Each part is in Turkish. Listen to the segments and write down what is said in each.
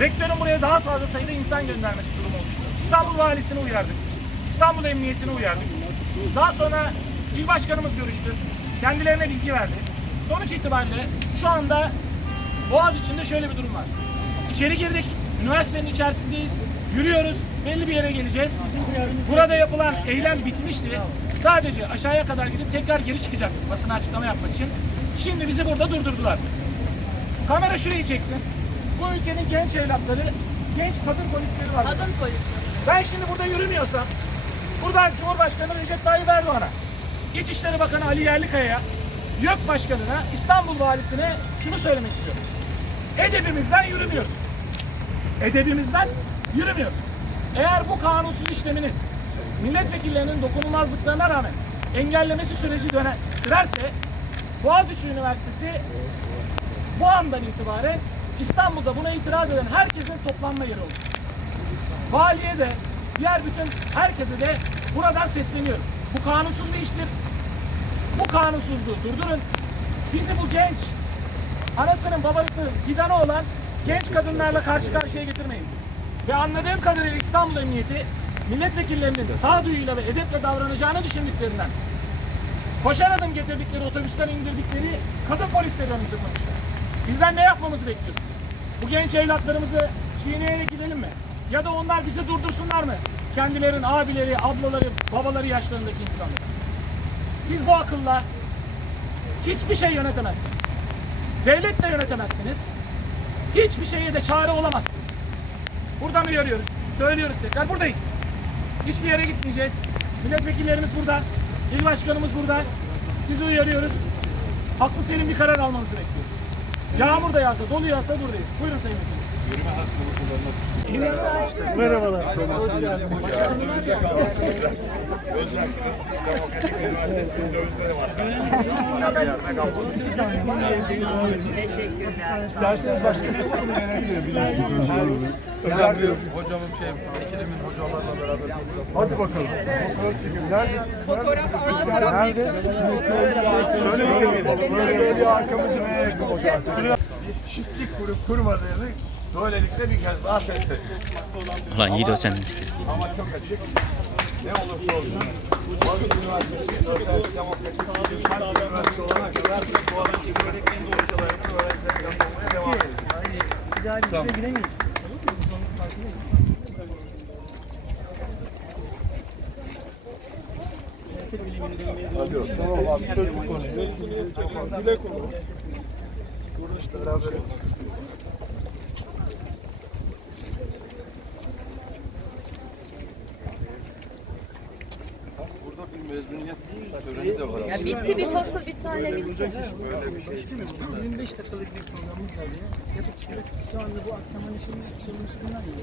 Rektörün buraya daha fazla sayıda insan göndermesi durumu oluştu. İstanbul Valisi'ni uyardık. İstanbul Emniyeti'ni uyardık. Daha sonra il başkanımız görüştü. Kendilerine bilgi verdi. Sonuç itibariyle şu anda Boğaz içinde şöyle bir durum var. İçeri girdik. Üniversitenin içerisindeyiz. Yürüyoruz. Belli bir yere geleceğiz. Burada yapılan eylem bitmişti. Sadece aşağıya kadar gidip tekrar geri çıkacaktık basına açıklama yapmak için. Şimdi bizi burada durdurdular. Kamera şurayı çeksin. Bu ülkenin genç evlatları, genç kadın polisleri var. Kadın polisi. Ben şimdi burada yürümüyorsam, buradan Cumhurbaşkanı Recep Tayyip Erdoğan'a, İçişleri Bakanı Ali Yerlikaya'ya, YÖK Başkanı'na, İstanbul Valisi'ne şunu söylemek istiyorum. Edebimizden yürümüyoruz. Edebimizden yürümüyoruz. Eğer bu kanunsuz işleminiz milletvekillerinin dokunulmazlıklarına rağmen engellemesi süreci döner, sürerse Boğaziçi Üniversitesi bu andan itibaren İstanbul'da buna itiraz eden herkesin toplanma yeri olur. Valiye de diğer bütün herkese de buradan sesleniyorum. Bu kanunsuz bir iştir. Bu kanunsuzluğu durdurun. Bizi bu genç anasının babasının fidanı olan genç kadınlarla karşı karşıya getirmeyin. Ve anladığım kadarıyla İstanbul Emniyeti milletvekillerinin sağduyuyla ve edeple davranacağını düşündüklerinden koşar adım getirdikleri otobüsten indirdikleri kadın polisleri önümüze. Bizden ne yapmamızı bekliyorsunuz? Bu genç evlatlarımızı çiğneyerek gidelim mi? Ya da onlar bizi durdursunlar mı? Kendilerinin abileri, ablaları, babaları yaşlarındaki insanlar. Siz bu akılla hiçbir şey yönetemezsiniz. Devlet de yönetemezsiniz. Hiçbir şeye de çare olamazsınız. Buradan uyarıyoruz. Söylüyoruz tekrar. Buradayız. Hiçbir yere gitmeyeceğiz. Milletvekillerimiz burada. İl başkanımız burada. Sizi uyarıyoruz. Haklı selim bir karar almanızı bekliyoruz. Yağmur da yağsa, dolu yağsa buradayız. Buyurun Sayın Vekilim. Merhabalar. Teşekkürler. İsterseniz başkası verebilir. biliyorsunuz. Özel bir Hocamın şey, vekilimin hocalarla beraber Hadi bakalım. Fotoğraf çekin. Neredesiniz? Fotoğraf fotoğraf Nerede? Şöyle bakalım. Böyle bir arkamızı çekin. Çiftlik kurup kurmadığını böylelikle bir kez daha test ettik. Ulan iyi de sen. Ama çok açık. Ne olursa olsun. Boğaziçi Üniversitesi özel demokrasi hangi üniversite olana kadar Boğaziçi Üniversitesi'nin hocalarını öğrencilerin yanında olmaya devam edeceğiz. Hadi yok. Tamam abi. Çocuk konuşuyor. Güle konu. Beraber mezuniyet töreni de var. Ya bitti bir fırsat bir tane bitti. Böyle bir şey. 25 dakikalık bir programımız var ya. Yapıp çıkıyoruz. Şu anda bu akşamın işini sorumlusu bunlar ya.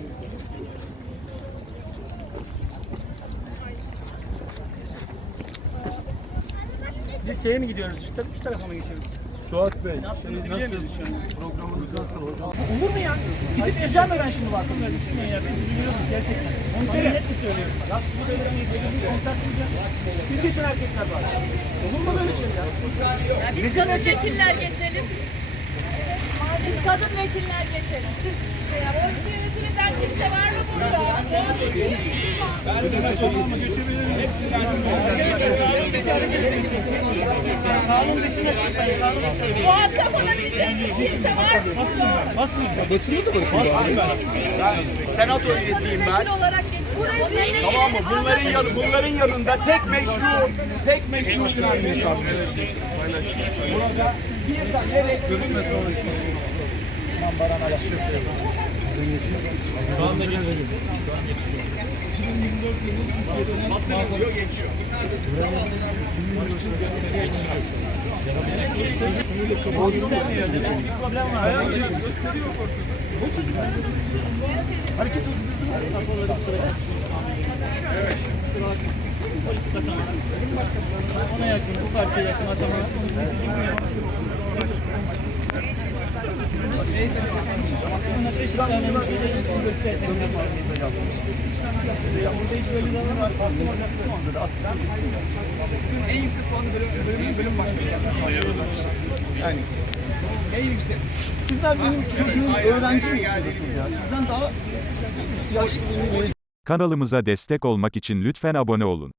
Biz şeye mi gidiyoruz? Şu, şu tarafa mı geçiyoruz? Suat Bey. Şu an? Programımız nasıl hocam? Olur mu ya? Gidip mi ben şimdi bu arkadaşa? Düşünmeyin ya. Biz üzülüyoruz gerçekten. Komiserim. Samimiyet mi söylüyorum? Ya siz bu devletin yetkilisi komisersiniz ya. Siz geçin erkekler var. Olur mu böyle şey ya? Ya biz kadın vekiller geçelim. Biz kadın vekiller geçelim. Siz şey yapın. Yönetiminden kimse var mı burada? Kanun dışına çıkmayın. Kanun dışına. Muhatap olabileceğiniz kimse var mı burada? Senato üyesiyim ben. Tamam mı? Bunların yanı, bunların yanında tek meşru, tek meşru Burada bir tane rek- görüşme sonrası. Ona yakın, bu partiye yakın atama. Bunun beş tane mesele ilgili gösterseniz ne fark eder? En yüksek puanı bölüm, bölüm, başkanı. Yani En yüksek. Sizler benim çocuğum öğrenci yaşındasınız ya. Sizden daha yaşlı Kanalımıza destek olmak için lütfen abone olun.